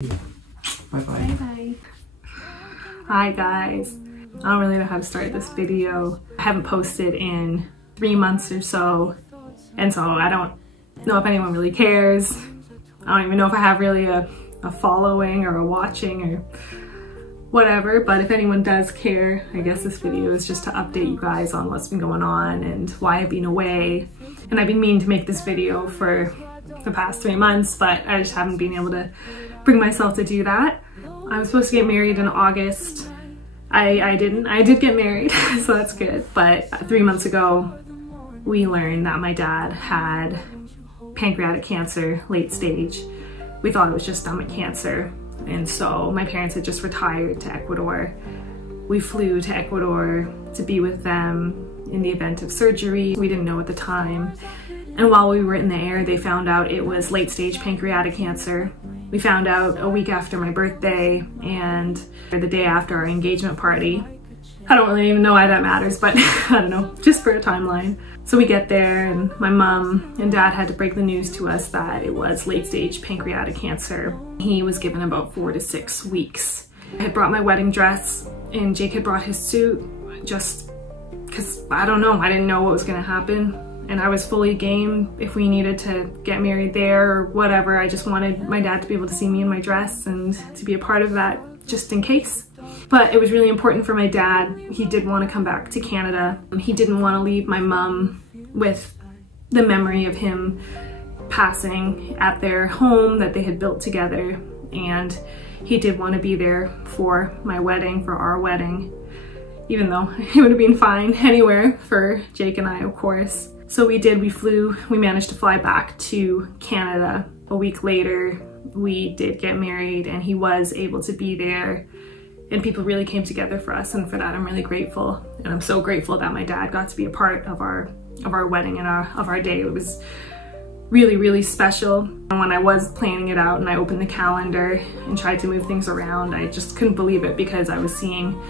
Bye-bye. Bye-bye. Hi guys. I don't really know how to start this video. I haven't posted in 3 months or so, and so I don't know if anyone really cares. I don't even know if I have really a following or a watching or whatever, but if anyone does care, I guess this video is just to update you guys on what's been going on and why I've been away. And I've been meaning to make this video for the past 3 months, but I just haven't been able to bring myself to do that. I was supposed to get married in August. I didn't. I did get married, so that's good. But 3 months ago, we learned that my dad had pancreatic cancer, late stage. We thought it was just stomach cancer. And so my parents had just retired to Ecuador. We flew to Ecuador to be with them in the event of surgery. We didn't know at the time. And while we were in the air, they found out it was late stage pancreatic cancer. We found out a week after my birthday and the day after our engagement party. I don't really even know why that matters, but I don't know, just for a timeline. So we get there and my mom and dad had to break the news to us that it was late stage pancreatic cancer. He was given about 4 to 6 weeks. I had brought my wedding dress and Jake had brought his suit just because, I don't know, I didn't know what was gonna happen. And I was fully game if we needed to get married there or whatever. I just wanted my dad to be able to see me in my dress and to be a part of that just in case. But it was really important for my dad. He did want to come back to Canada. He didn't want to leave my mom with the memory of him passing at their home that they had built together. And he did want to be there for my wedding, for our wedding, even though it would have been fine anywhere for Jake and I, of course. So we flew, we managed to fly back to Canada. A week later, we did get married and he was able to be there and people really came together for us, and for that I'm really grateful. And I'm so grateful that my dad got to be a part of our wedding and of our day. It was really, really special. And when I was planning it out and I opened the calendar and tried to move things around, I just couldn't believe it because I was seeing,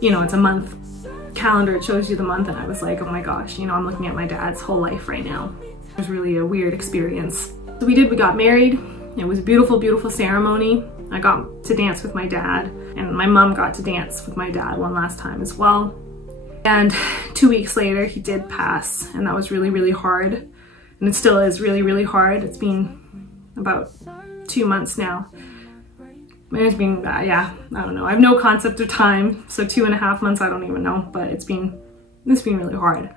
you know, it's a month calendar, it shows you the month, and I was like, oh my gosh, you know, I'm looking at my dad's whole life right now. It was really a weird experience. So we got married. It was a beautiful, beautiful ceremony. I got to dance with my dad and my mom got to dance with my dad one last time as well. And 2 weeks later, he did pass, and that was really, really hard. And it still is really, really hard. It's been about 2 months now. It's been, yeah, I don't know. I have no concept of time, so 2.5 months, I don't even know, but it's been really hard.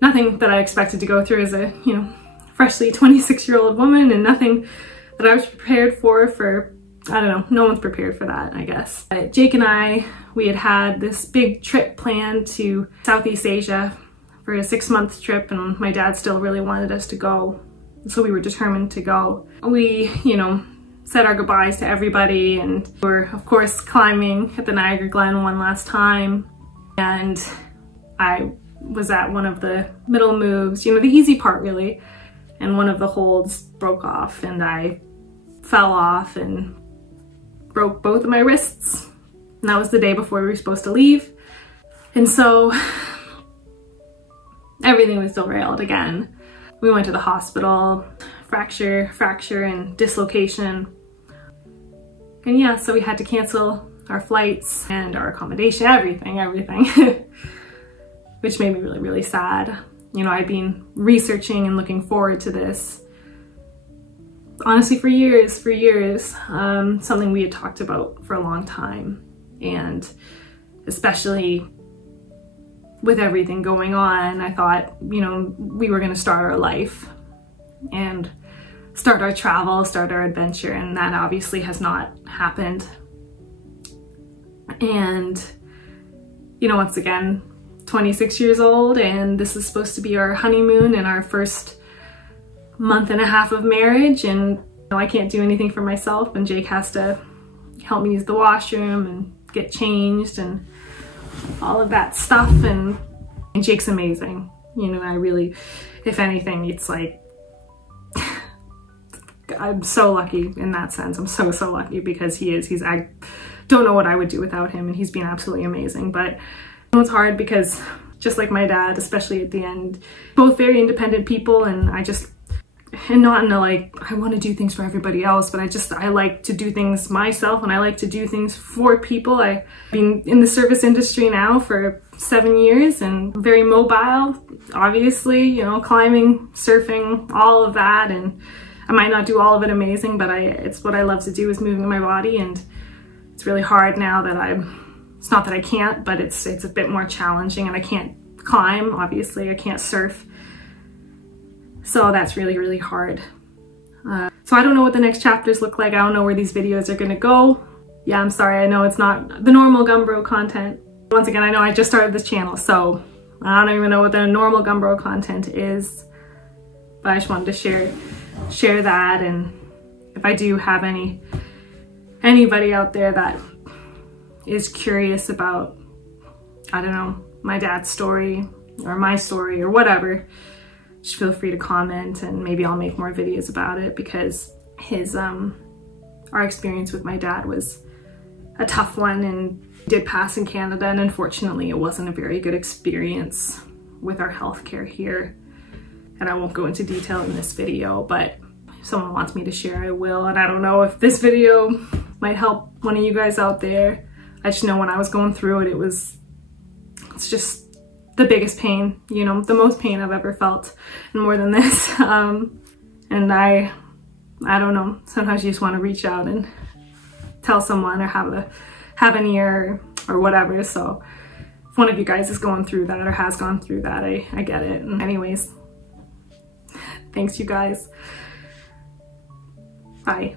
Nothing that I expected to go through as a, you know, freshly 26-year-old woman, and nothing that I was prepared for, I don't know, no one's prepared for that, I guess. Jake and I, we had this big trip planned to Southeast Asia for a 6-month trip, and my dad still really wanted us to go, so we were determined to go. We, you know, said our goodbyes to everybody, and we were of course climbing at the Niagara Glen one last time, and I was at one of the middle moves, you know, the easy part really, and one of the holds broke off and I fell off and broke both of my wrists, and that was the day before we were supposed to leave. And so everything was derailed again. We went to the hospital, fracture and dislocation. And yeah, so we had to cancel our flights and our accommodation, everything, which made me really, really sad. You know, I'd been researching and looking forward to this, honestly, for years, something we had talked about for a long time. And especially with everything going on, I thought, you know, we were gonna start our life and start our travel, start our adventure, and that obviously has not happened. And, you know, once again, 26 years old, and this is supposed to be our honeymoon and our first month and a half of marriage, and you know, I can't do anything for myself, and Jake has to help me use the washroom and get changed and all of that stuff. And Jake's amazing, you know. I really, if anything, it's like I'm so lucky in that sense. I'm so lucky because I don't know what I would do without him, and he's been absolutely amazing. But it's hard because just like my dad, especially at the end, both very independent people, and and not in a like, I want to do things for everybody else, but I like to do things myself, and I like to do things for people. I've been in the service industry now for 7 years and very mobile, obviously, you know, climbing, surfing, all of that. And I might not do all of it amazing, but it's what I love to do, is moving my body. And it's really hard now that it's not that I can't, but it's a bit more challenging, and I can't climb, obviously, I can't surf. So that's really, really hard. So I don't know what the next chapters look like. I don't know where these videos are gonna go. Yeah, I'm sorry, I know it's not the normal Gumbro content. Once again, I know I just started this channel, so I don't even know what the normal Gumbro content is, but I just wanted to share that. And if I do have anybody out there that is curious about, I don't know, my dad's story or my story or whatever, just feel free to comment, and maybe I'll make more videos about it, because our experience with my dad was a tough one, and he did pass in Canada, and unfortunately it wasn't a very good experience with our healthcare here. And I won't go into detail in this video, but if someone wants me to share, I will. And I don't know if this video might help one of you guys out there. I just know when I was going through it, it's just the biggest pain, you know, the most pain I've ever felt, and more than this. And I don't know, sometimes you just want to reach out and tell someone, or have an ear or whatever. So if one of you guys is going through that or has gone through that, I get it. And anyways, thanks you guys. Bye.